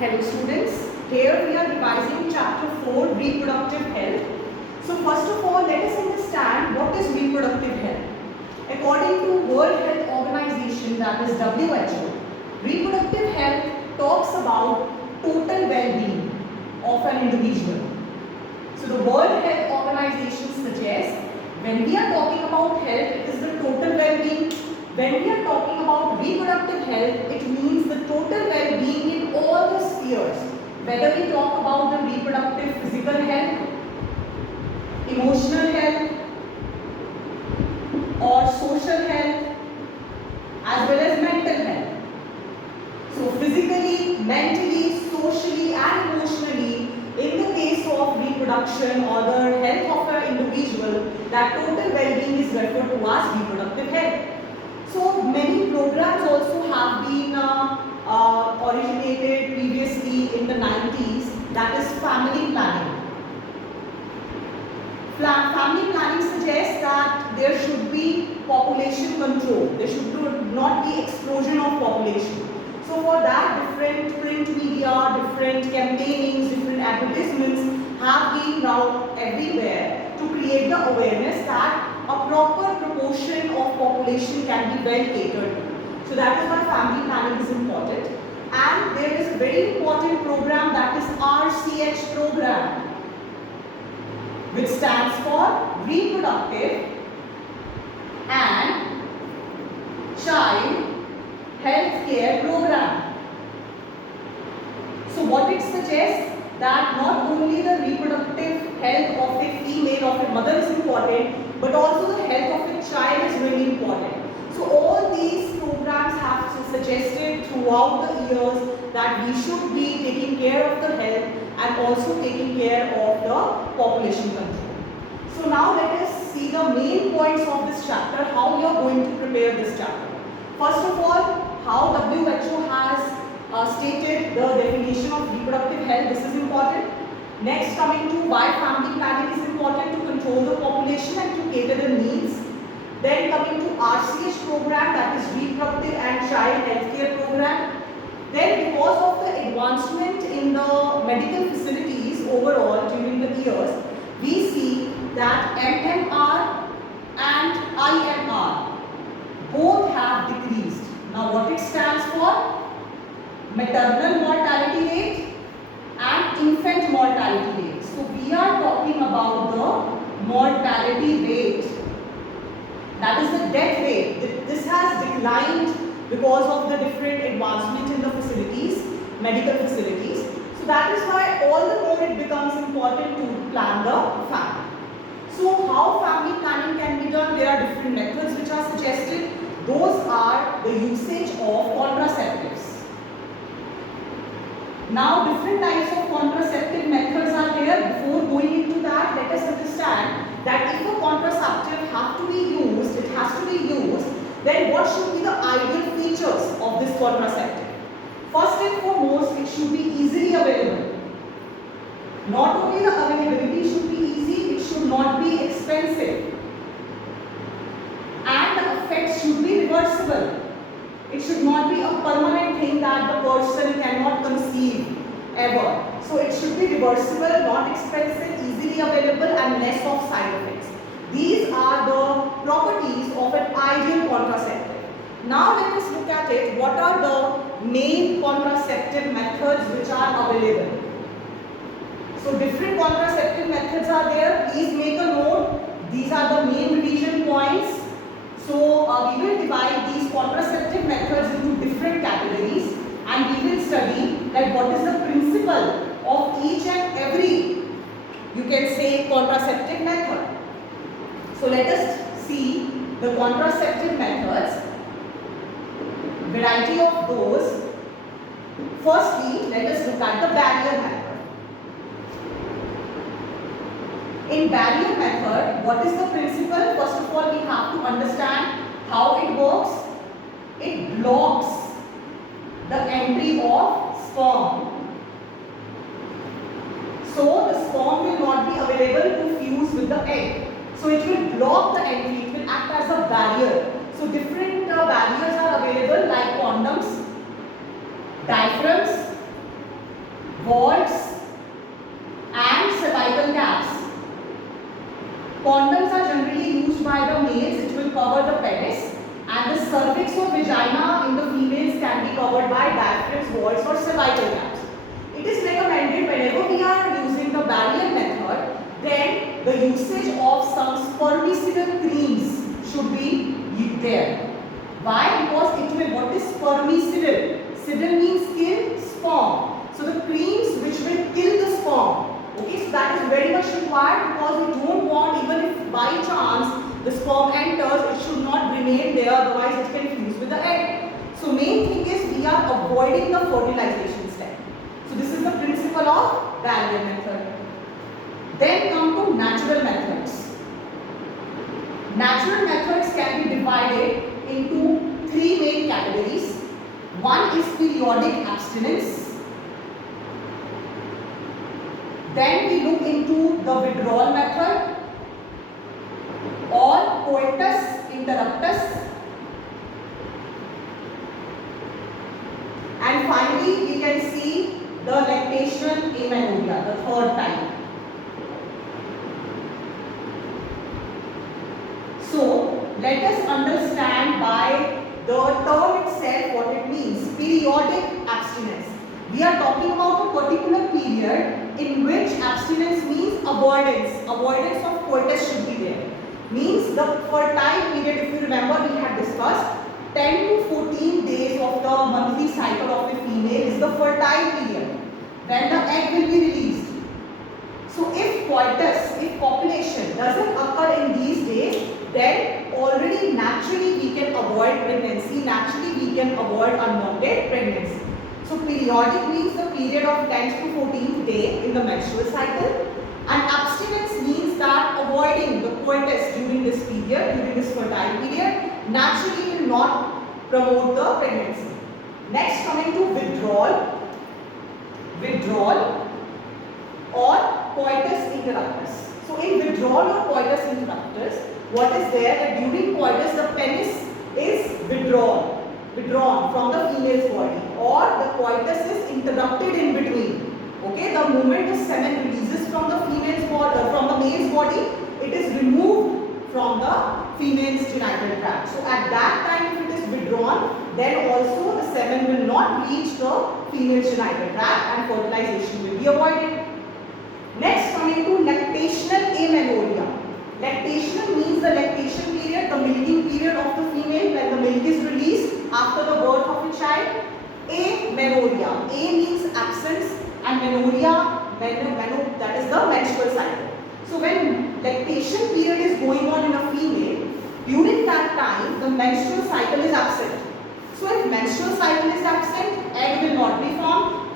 Hello students, here we are revising chapter 4 reproductive health. So first of all, let us understand what is reproductive health. According to World Health Organization, that is WHO, reproductive health talks about total well-being of an individual. So the World Health Organization suggests when we are talking about health, it is the total well-being. When we are talking about reproductive health, it means the total well-being in all the spheres. Whether we talk about the reproductive physical health, emotional health, or social health, as well as mental health. So physically, mentally, socially and emotionally, in the case of reproduction or the health of an individual, that total well-being is referred to as reproductive health. So many programs also have been originated previously in the 90s, that is family planning. Family planning suggests that there should be population control. There should not be explosion of population. So for that, different print media, different campaignings, different advertisements have been now everywhere to create the awareness that a proper proportion of population can be well catered to. So that is why family planning is important. And there is a very important program, that is RCH program, which stands for Reproductive and Child Healthcare Program. So what it suggests, that not only the reproductive health of a female, of a mother is important, but also the health of a child is really important. So all these programs have suggested throughout the years that we should be taking care of the health and also taking care of the population control. So now let us see the main points of this chapter, how we are going to prepare this chapter. First of all, how WHO has stated the definition of reproductive health. This is important. Next, coming to why family planning is important to control the population and to cater the needs. Then coming to RCH program, that is Reproductive and Child Healthcare Program. Then because of the advancement in the medical facilities overall during the years, we see that MMR and IMR both have decreased. Now what it stands for? Maternal mortality rate and infant mortality rate. So we are talking about the mortality rate, that is the death rate. This has declined because of the different advancement in the facilities, medical facilities. So that is why all the more it becomes important to plan the family. So how family planning can be done? There are different methods which are suggested. Those are the usage of contraceptives. Now different types of contraceptive methods are there. Before going into that, let us understand that if a contraceptive has to be used, then what should be the ideal features of this contraceptive? First and foremost, it should be easily available. Not only the availability should be easy, it should not be expensive. And the effects should be reversible. It should not be a permanent thing that the person cannot conceive ever. So it should be reversible, not expensive, easily available and less of side effects. These are the properties of an ideal contraceptive. Now let us look at it. What are the main contraceptive methods which are available? So different contraceptive methods are there. Please make a note. These are the main revision points. So we will divide these contraceptive methods into different categories and we will study that what is the principle of each and every, you can say, contraceptive method. So let us see the contraceptive methods, variety of those. Firstly, let us look at the barrier method. In barrier method, what is the principle? First of all, we have to understand how it works. It blocks the entry of sperm. So the sperm will not be available to fuse with the egg. So it will block the entry, it will act as a barrier. So different barriers are available like condoms, diaphragms, vaults and cervical caps. Condoms are generally used by the males, which will cover the penis, and the cervix or vagina in the females can be covered by diaphragms, vaults or cervical caps. It is recommended whenever we are using the barrier method, then the usage of some spermicidal creams should be there. Why? Because it will, what is spermicidal? Cidal means kill, sperm. So the creams which will kill the sperm. Okay, so that is very much required, because we don't want, even if by chance the sperm enters, it should not remain there, otherwise it can fuse with the egg. So main thing is we are avoiding the fertilization step. So this is the principle of barrier method. Then come to natural methods. Natural methods can be divided into three main categories. One is periodic abstinence. Then we look into the withdrawal method or coitus interruptus. And finally we can see the lactation amenorrhea, the third type. So let us understand by the term itself what it means. Periodic abstinence. We are talking about a particular period in which abstinence means avoidance. Avoidance of coitus should be there. Means the fertile period, if you remember we had discussed, 10 to 14 days of the monthly cycle of a female is the fertile period when the egg will be released. So if coitus, if copulation doesn't occur in these days, then already naturally we can avoid pregnancy, naturally we can avoid unwanted pregnancy. So periodic means the period of 10th to 14th day in the menstrual cycle, and abstinence means that avoiding the coitus during this period, during this fertile period, naturally will not promote the pregnancy. Next, coming to withdrawal. Withdrawal or coitus interruptus. So in withdrawal or coitus interruptus, what is there, that during coitus the penis is withdrawn from the female's body, or the coitus is interrupted in between. Okay, the moment the semen releases from the female's body, from the male's body, it is removed from the female's genital tract. So at that time, if it is withdrawn, then also the semen will not reach the female's genital tract and fertilization will be avoided. Next, coming to lactational amenorrhea. Lactational means the lactation period, the milking period of the female when the milk is released after the birth of a child. Amenorrhea. A means absence and menorrhea, that is the menstrual cycle. So when lactation period is going on in a female, during that time the menstrual cycle is absent. So if menstrual cycle is absent, egg will not be formed,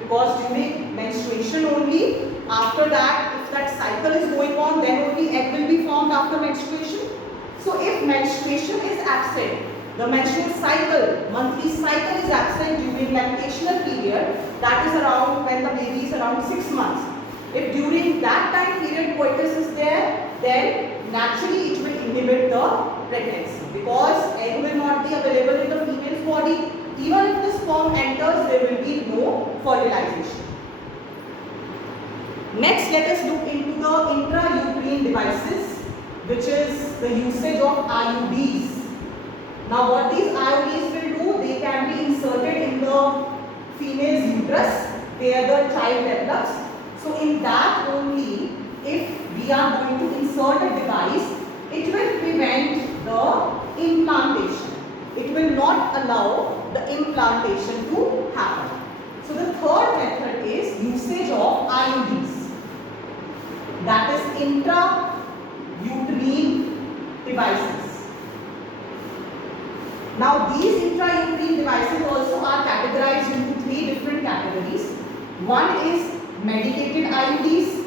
because during menstruation only, after that if that cycle is going on, then only egg will be formed after menstruation. So if menstruation is absent, the menstrual cycle, monthly cycle is absent during lactational period, that is around when the baby is around 6 months. If during that time period coitus is there, then naturally it will inhibit the pregnancy, because egg will not be available in the female's body. Even if the sperm enters, there will be no fertilization. Next, let us look into the intrauterine devices, which is the usage of IUDs. Now what these IUDs will do, they can be inserted in the female's uterus where the child develops. So in that only, if we are going to insert a device, it will prevent the implantation. It will not allow the implantation to happen. So the third method is usage of IUDs. That is intrauterine devices. Now these intrauterine devices also are categorized into 3 different categories. One is medicated IUDs.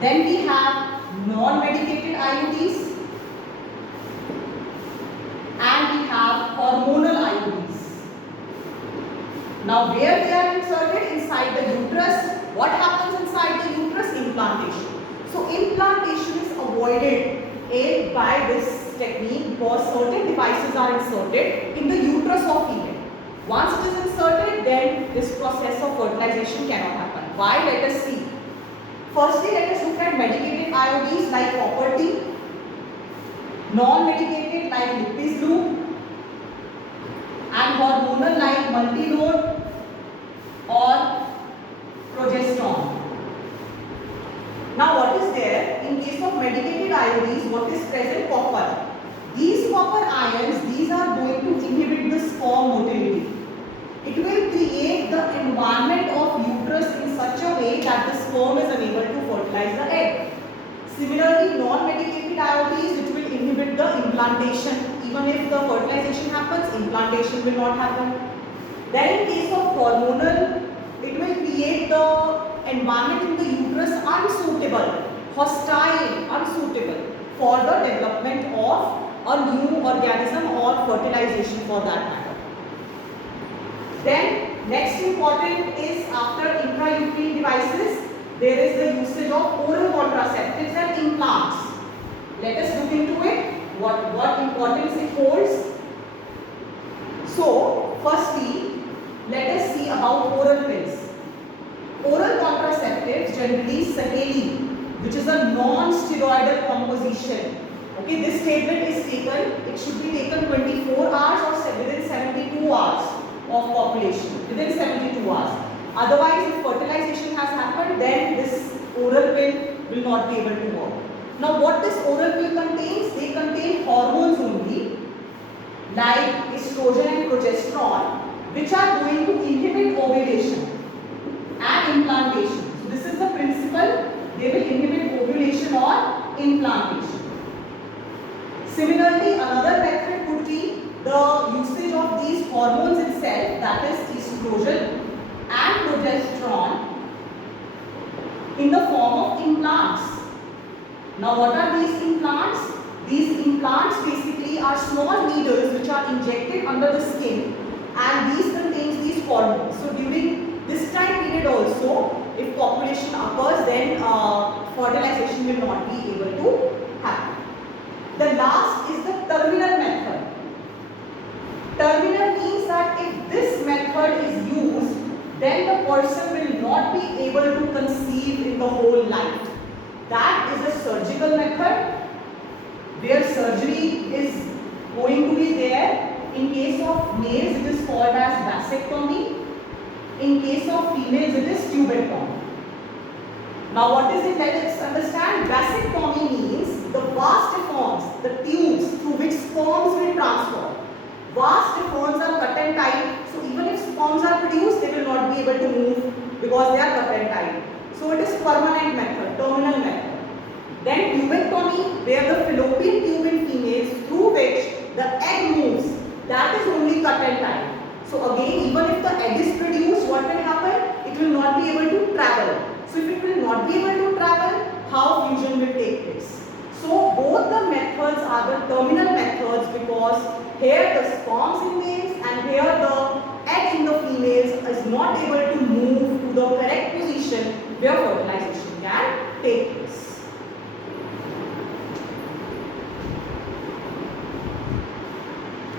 Then we have non-medicated IUDs. And we have hormonal IUDs. Now where they are inserted? Inside the uterus. What happens inside the uterus? Implantation. So implantation is avoided by this technique, because certain devices are inserted in the uterus of female. Once it is inserted, then this process of Why? Let us see. Firstly, let us look at medicated IODs like copper T, non-medicated like Lipizzou, and hormonal like Multilode or progesterone. Now what is there? In case of medicated IODs, what is present? Copper. These copper ions, these are going to inhibit the sperm motility. It will create the environment of uterus in such a way that the sperm is unable to fertilize the egg. Similarly, non-medicated IODs, which will inhibit the implantation. Even if the fertilization happens, implantation will not happen. Then in case of hormonal, it will create the environment in the uterus unsuitable, hostile, unsuitable for the development of a new organism or fertilization for that matter. Then next important is after intrauterine devices, there is the usage of oral contraceptives and implants. Let us look into it, what importance it holds. So firstly, let us see about oral pills. Oral contraceptives, generally Sahelin, which is a non-steroidal composition. Okay, this statement is taken, it should be taken 24 hours or within 72 hours of population, within 72 hours. Otherwise, if fertilization has happened, then this oral pill will not be able to work. Now, what this oral pill contains? They contain hormones only, like estrogen and progesterone, which are going to inhibit ovulation and implantation. So this is the principle, they will inhibit ovulation or implantation. Similarly, another method could be the usage of these hormones itself, that is estrogen and progesterone, in the form of implants. Now what are these implants? These implants basically are small needles which are injected under the skin, and these contains these hormones. So during this time period also, if copulation occurs, then fertilization will not be able to happen. The last is the terminal method. Terminal means that if this method is used, then the person will not be able to conceive in the whole life. That is a surgical method where surgery is going to be there. In case of males, it is called as vasectomy. In case of females, it is tubectomy. Now what is it? Let us understand. Vasectomy means the vas deferens, the tubes through which sperms will transfer. Vas deferens are cut and tight, so even if sperms are produced, they will not be able to move because they are cut and tight. So it is permanent method, terminal method. Then tubectomy, where the fallopian tube in females through which the egg moves, that is only cut and tight. So again, even if the egg is produced, what will happen? It will not be able to travel. So if it will not be able to travel, how fusion will take place? So both the methods are the terminal methods, because here the sperms in males and here the egg in the females is not able to move to the correct position where fertilization